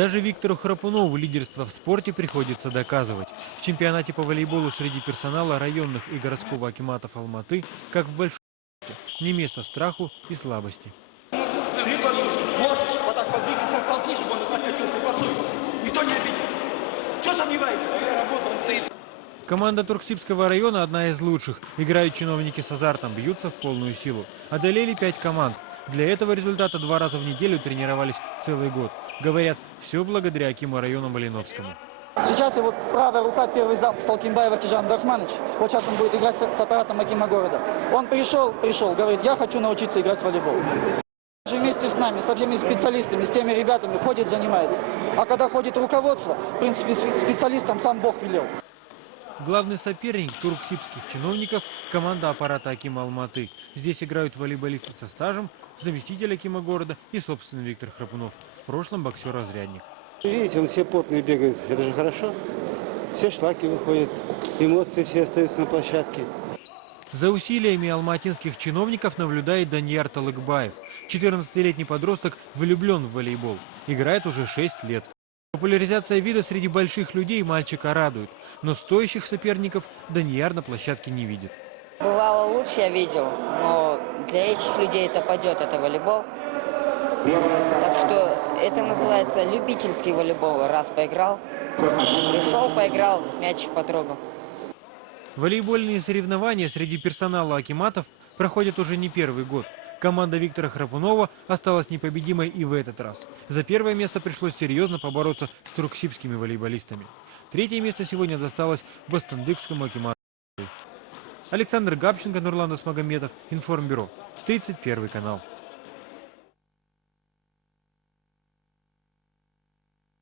Даже Виктору Храпунову лидерство в спорте приходится доказывать. В чемпионате по волейболу среди персонала районных и городского акиматов Алматы, как в большом, не место страху и слабости. Ты можешь вот так подвигать, как толчишек, он так катился, пасуй. Никто не обидится. Чего сомневаешься? Я работал, стоит. Команда Турксибского района одна из лучших. Играют чиновники с азартом, бьются в полную силу. Одолели 5 команд. Для этого результата 2 раза в неделю тренировались целый год. Говорят, все благодаря Акиму района Малиновскому. Сейчас его правая рука, первый зам Салкинбаева Кижан Дахманович. Вот сейчас он будет играть с аппаратом Акима города. Он пришел, говорит, я хочу научиться играть в волейбол. Вместе с нами, со всеми специалистами, с теми ребятами ходит, занимается. А когда ходит руководство, в принципе, специалистам сам Бог велел. Главный соперник турксибских чиновников – команда аппарата Акима Алматы. Здесь играют волейболисты со стажем, заместитель Акима города и собственный Виктор Храпунов, в прошлом боксер-разрядник. Видите, он все потные бегает, это же хорошо. Все шлаки выходят, эмоции все остаются на площадке. За усилиями алматинских чиновников наблюдает Данияр Талыкбаев. 14-летний подросток влюблен в волейбол. Играет уже 6 лет. Популяризация вида среди больших людей мальчика радует. Но стоящих соперников Данияр на площадке не видит. Бывало лучше я видел, но для этих людей это пойдет, это волейбол. Так что это называется любительский волейбол. Раз поиграл, пришел, поиграл, мячик потрогал. Волейбольные соревнования среди персонала акиматов проходят уже не первый год. Команда Виктора Храпунова осталась непобедимой и в этот раз. За первое место пришлось серьезно побороться с турксибскими волейболистами. Третье место сегодня досталось Бастандыкскому акимату. Александр Габченко, Нурлан Досмагомедов, Информбюро, 31 канал.